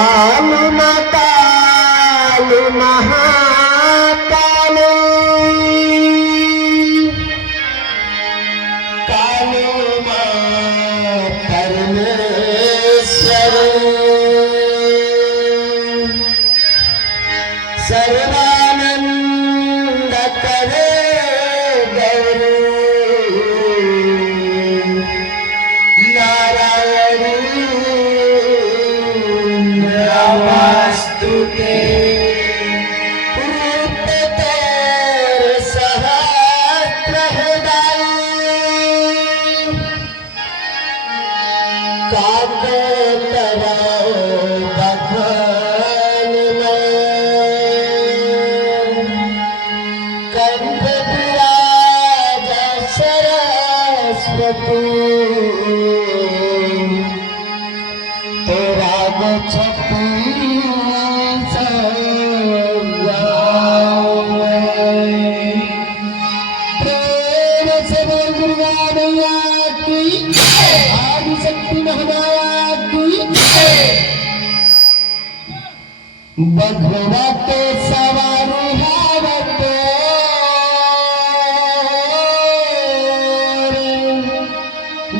कालु न कालु महाकालु कालु परमेश्वर सर्वानंद करे गौरी नारायणी नमस्तुते रूप तेरे सहस्र हृदय काव्य करो बखान कंठ विराज सरस्वती तेरा छपी प्रेम से बोल दुर्गा मैया की आदिशक्ति महामाया की बघवा के सवारी हावते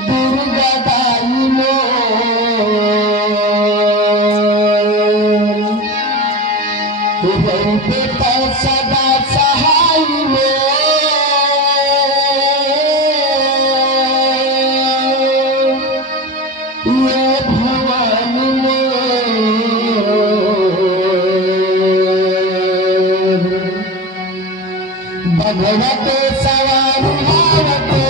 दुर्गा दाई मोर पिता सदा सहाय ये भगवान मोर भगवते सवारी हावते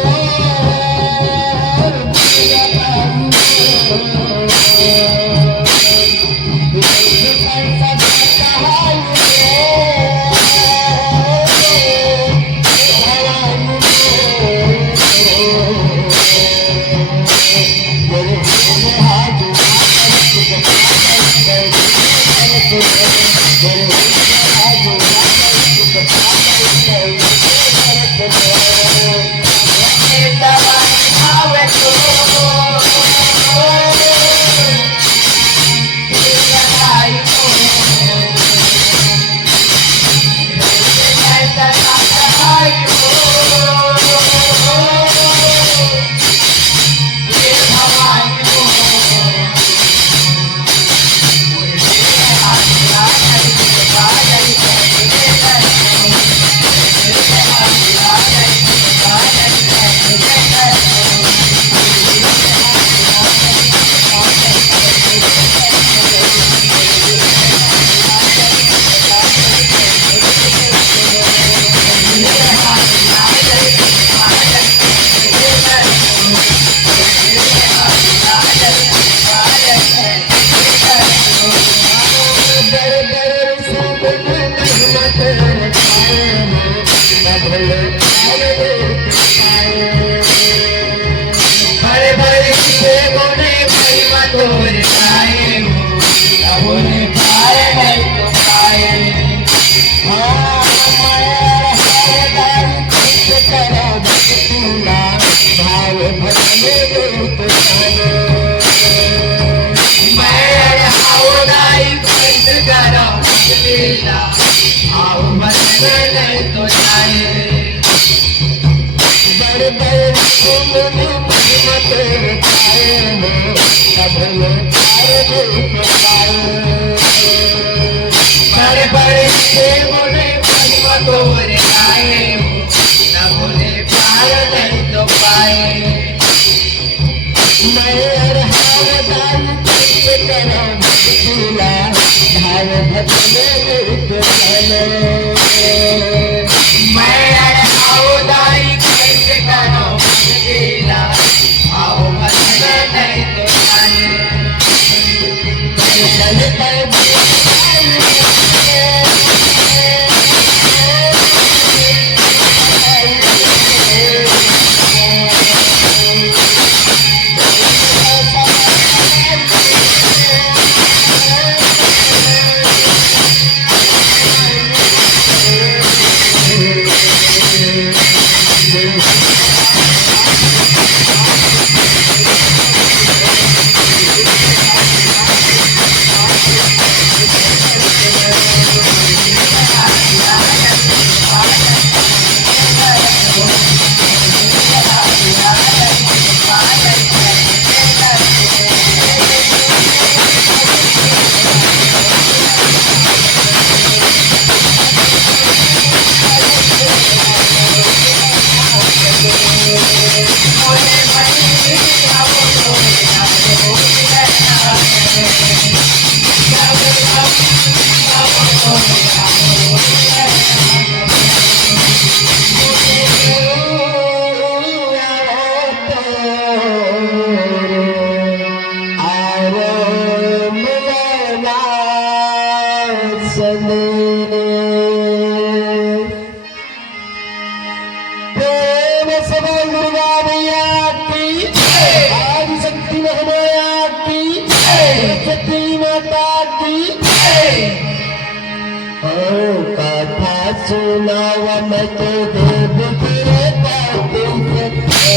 कथा सुनाव मैं तो देव तेरे पाती के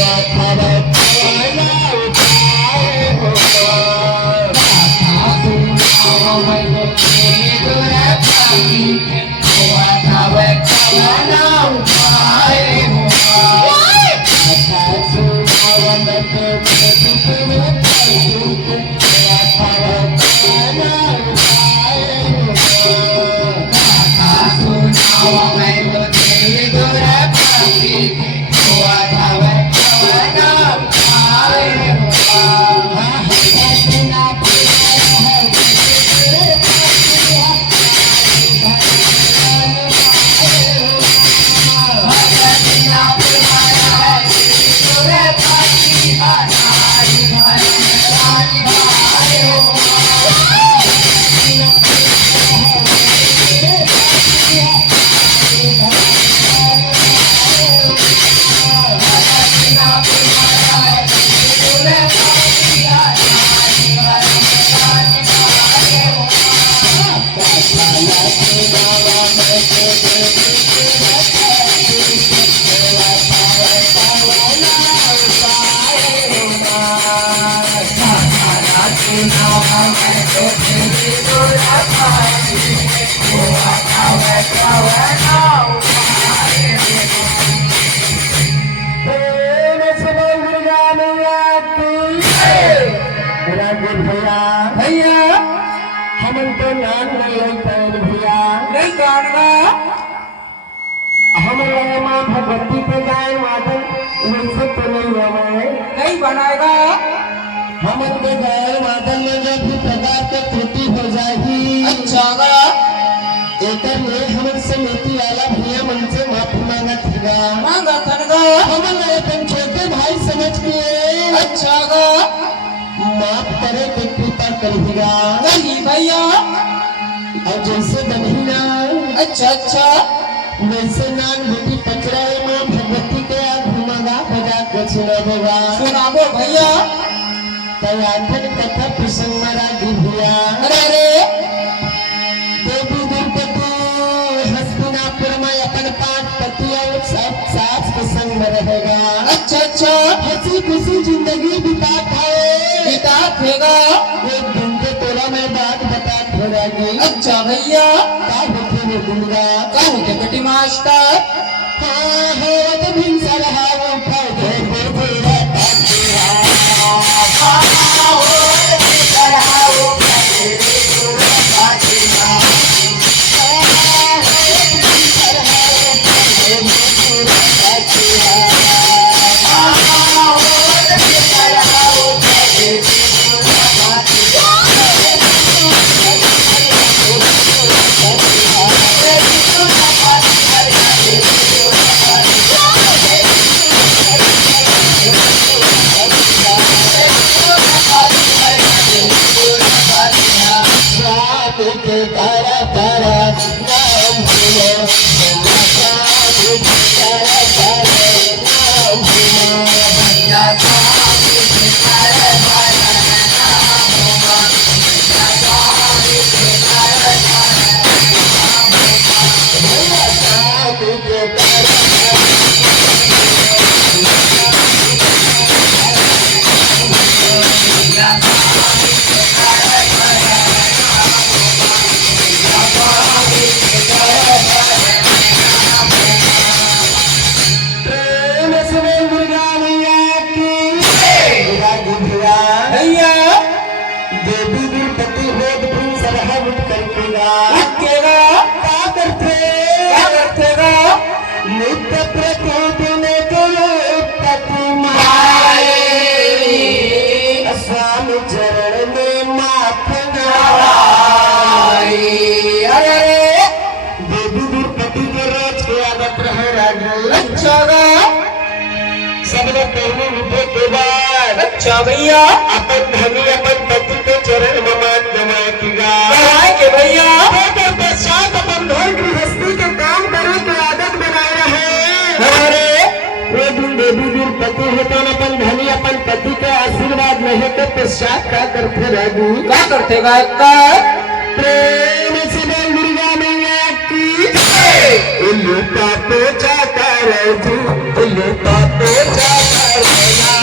अथर खाना उठाए हो कथा सुनाव मैं तो तेरे पाती के अथर खाना उठाए हो कथा सुनाव मैं तो देव तेरे पाती के अथर खाना उठाए हो मैं तो तेरी गोरा पाती हुआ था मैं कवना उठाए हुआ हसना पुराना है तेरे पातिया हसना पुराना है तेरे पातिया नारी भाई नारी भाई हो भैया हम तो नान भैया नहीं जानगा हम माँ भगवती पे जाए वादन वैसे तो नहीं बनाएगा हम उनके गाय वादन में जो भी प्रकार के त्रुटि हो जाएगी अच्छा एक हम से नीति वाला भैया मन से माफी मांगा थेगा हम अपन छोटे भाई समझ के अच्छा माफ करे तो कृपा करिएगा नहीं भैया और जैसे बनिना अच्छा वैसे नान बेटी पचरा माँ भगवती के घुमागा बजा के सुनाबो भैया तयाथन कथा प्रसंग मारा भैया अरे देवी दुर्गति हस्तिनापुर में अपन 5 पति और सब सास के संग में रहेगा अच्छा हंसी खुशी जिंदगी बिताएगा एक दिन के तोरा में बात बता थोड़ागी अच्छा भैया का होते रे दुर्गा का होते बेटी मास्टर हाँ हो तो भी सरहा उठा दे बेरा ताकिया हो सरहा उठा दे बेरा ताकिया सब लोग पहले उठे के बाद अच्छा भैया अपन धनी अपन पति के चरण ममान जमाएगा के भैया पश्चात अपन घर गृहस्थी के काम करे के आदत बनाए रहे अरे वो दिन देवी दिन पति होता अपन धनी अपन पति के आशीर्वाद नहीं के पश्चात क्या करते रहू क्या करते गायक का प्रेम से बोल दुर्गा मैया लुटा तो जाता रह तू लुटा तो जाता रहना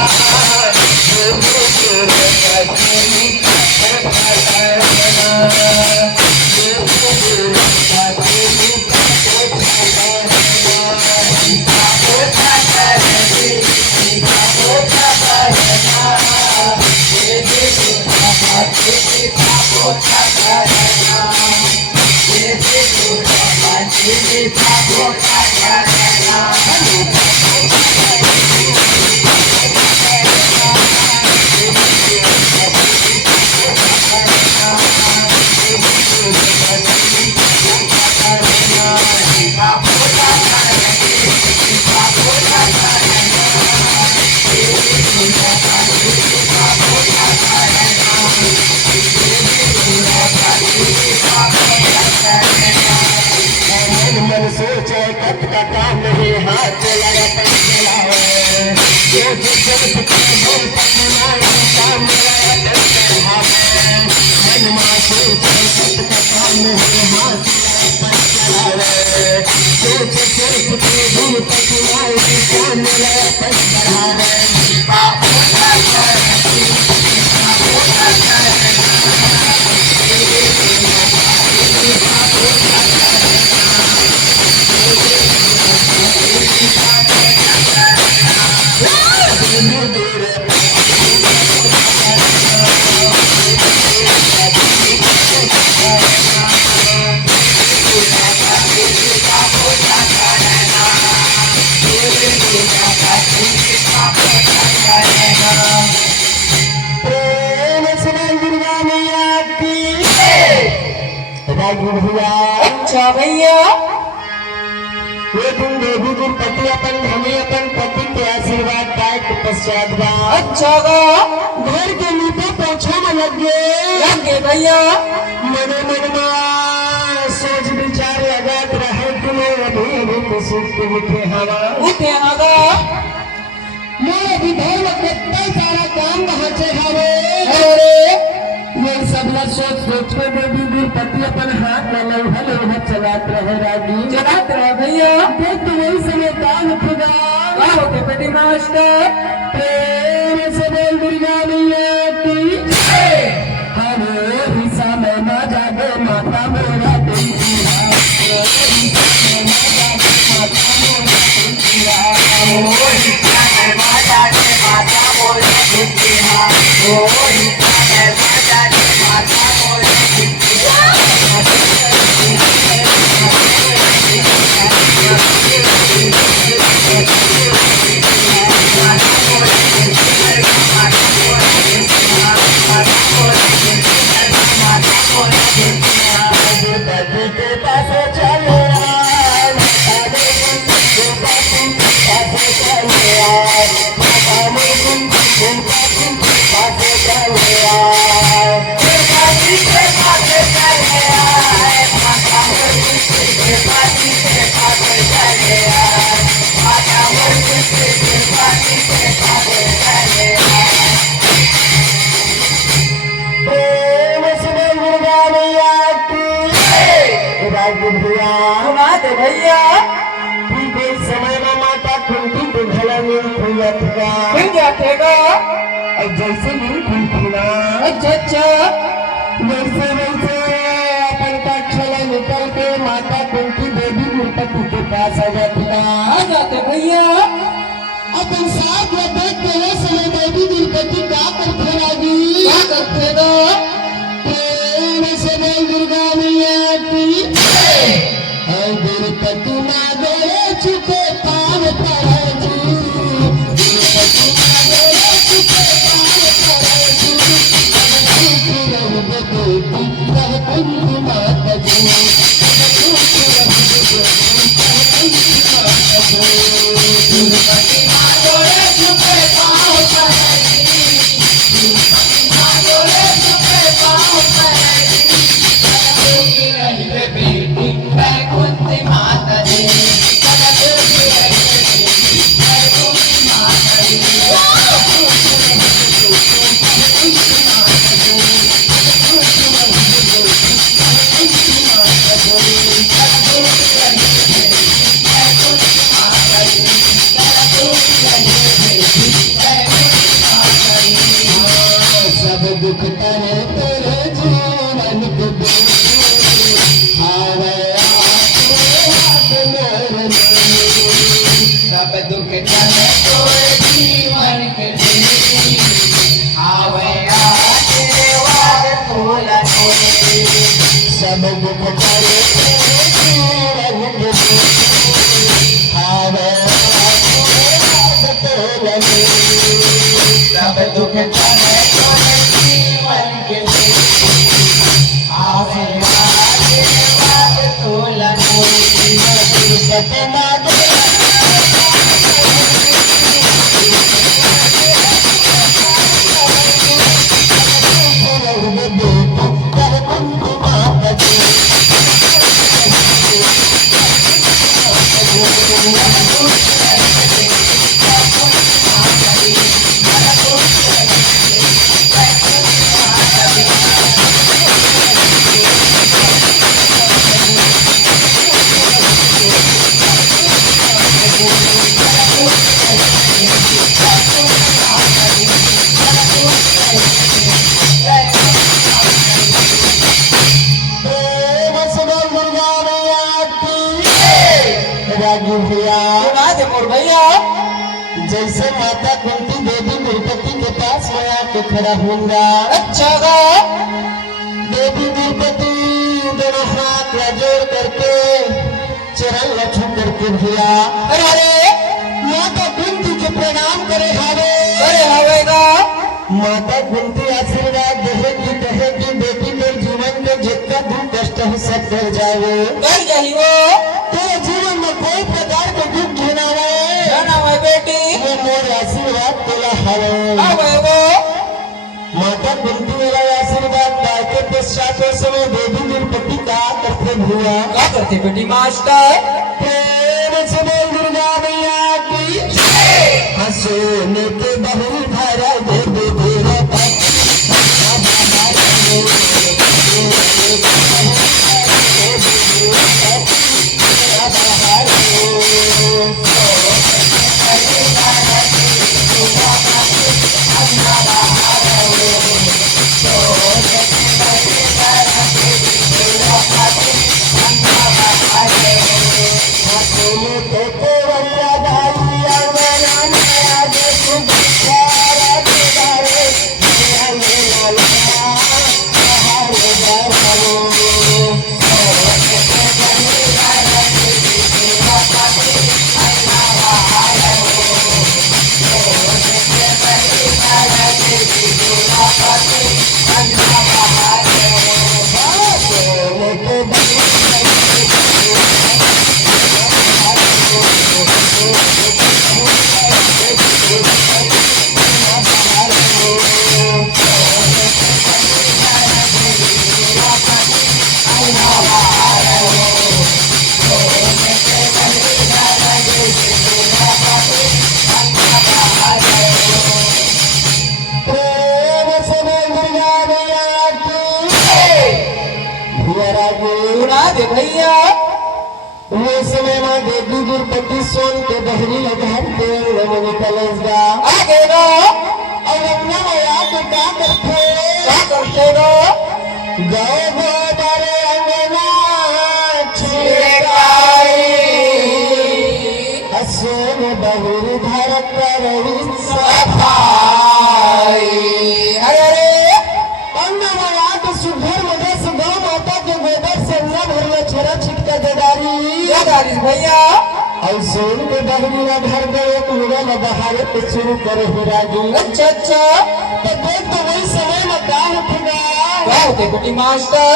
अच्छा भैया ये तुम देवी गुरु पति अपन हमें अपन पति के आशीर्वाद पाए के पश्चात अच्छा गा घर के नीचे पोछा में लग लगे भैया मन सोच विचार लगात रहे कि मैं अभी तो सुख उठे हवा मैं अभी घर में कितना सारा काम कहाँ से हवे ये सब सोच के देवी गुरु पति अपन हाथ में लोहा चलात रहे रागी चलात रहे भैया देख तो वही समय काम उठेगा के बेटी मास्टर प्रेम से बोल दुर्गा मैया की हरे हिस्सा में ना जागे माता मेरा भैया समय में माता कुंती को भला नहीं जातेगा जैसे नहीं खुलना अच्छा वैसे अपन का छला निकल के माता कुंती देवी गुरुपति के पास आ जाते भैया अपन साथ में देख के वो समय देवी गुरुपति क्या करते रागी क्या करते गा प्रेम से बोल दुर्गा मैया की गुरुपति ना गोरे चुके पाव पर गुरुपति ना गोरे चुके पाव पर माता जी सब दुख करे आवे सब दुख करे जीवन के आवे सतना भैया जैसे माता कुंती देवी द्रौपदी के पास मैं आके खड़ा होऊंगा। अच्छा गा देवी द्रौपदी दोनों हाथ जोड़ करके चरण लछू करके भैया अरे माता कुंती के प्रणाम करे हवेगा। माता कुंती आशीर्वाद देहेगी बेटी के जीवन में जितना दुख कष्ट हो सब कर जाए तेरे जीवन में कोई प्रकार के दुख है बेटी मोर आशीर्वाद तेरा हवे वो माता कुंती मेरा आशीर्वाद पाके पश्चात समय देवी द्रौपदी का करते बेटी मास्टर प्रेम से बोल दुर्गा मैया की हंसने के बहु भरा दे दे तेरा भैया वो समय मां देवी द्रौपदी सोन के बहरी लधार के रमणी कलसगा आगे रो और अपना माया के क्या करते रो गाओ बारे अंगना छिड़काई असोन बहरी धर कर सफाई अरे अन्ना माया के सुघर मजे से गौ माता के गोबर से न भरना छोरा छिटका दारी भैया और सोन के बहरी ना घर गए पूरा न बहारे पे शुरू करे हो राजू अच्छा तो देख तो वही समय में क्या होते बेटी मास्टर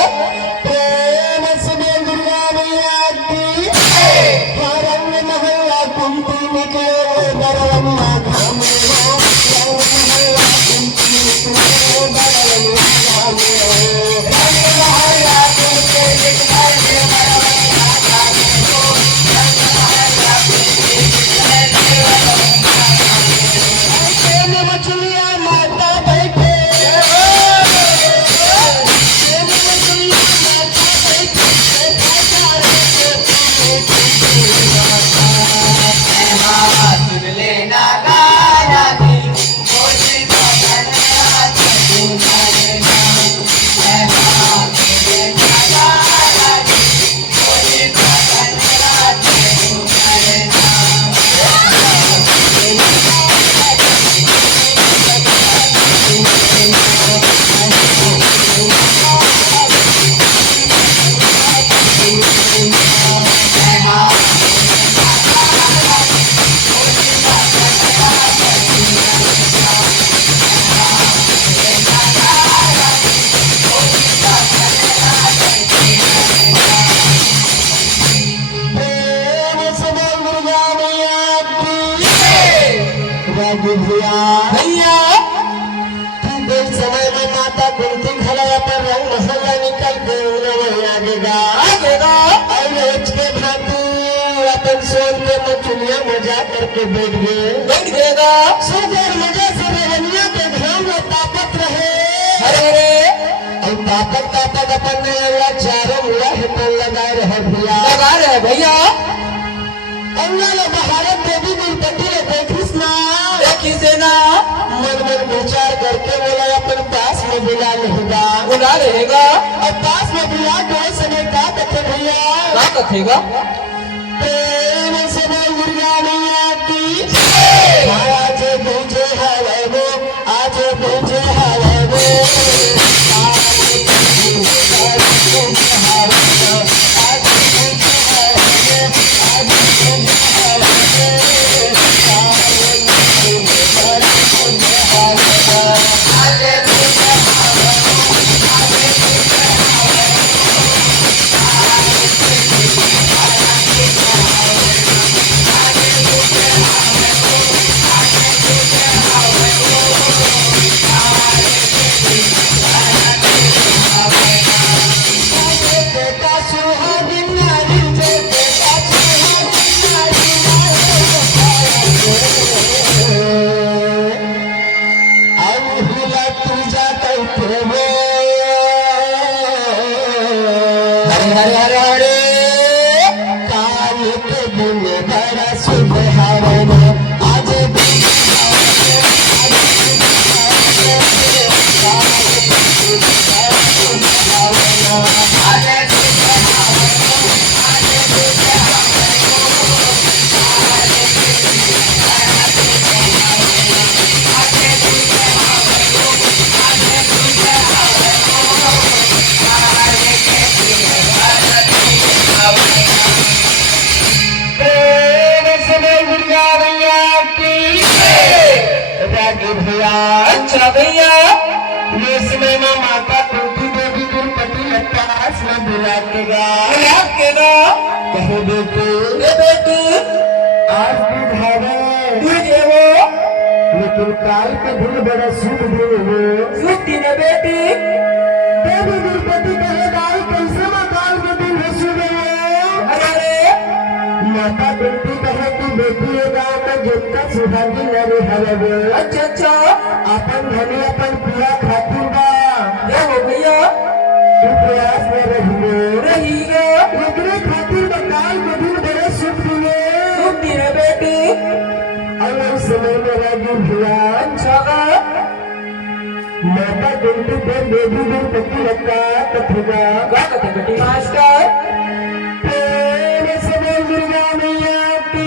प्रेम से दुर्गा मैया की रंग महल्ला कुंती निकले बरवन्ना धाम महल्ला कुंती निकले बरवन्ना धाम महल्ला कुंती निकले माता बैठे आगेगा और रोज के भांति अपन सोन के मचुलिया मजा करके बैठ गए सुगर मजा से रहनिया के घाम में ताकत रहे और ताकत अपन ने अल्लाह चारों मुड़ा है तो लगा रहे भैया अल्लाह ने भारत देवी दुर्पति ने देखी ना मन विचार करके बोला अपन पास में बुला रहेगा और पास में बुला के समय का कथे भैया प्रेम से बोल दुर्गा मैया की आज पूजे हवे वो आज पूजे हवे वो अच्छा भैया ये समय में माता कुंती देवी दुर्पति पास में बुला के कहे बेटे आज बुध है लेकिन काल का दिन बड़ा शुभ दिन है बेटी देवी दुर्पति कहे काल कैसे काल का दिन है शुभ माता कुंती कहे कि बेटी ये गाँव में जितना सुहागी नरे हवे अच्छा अपन धनी अपन पिया खातिर बा क्या हो भैया तू प्रयास में रहिएगा एकरे खातिर बकाल के दिन बड़े शुभ दिन है बेटी और समय में लगी भैया अच्छा माता कुंती पे देवी दुर्पति लगता कथेगा क्या कथे बेटी मास्टर दुर्गा मैया की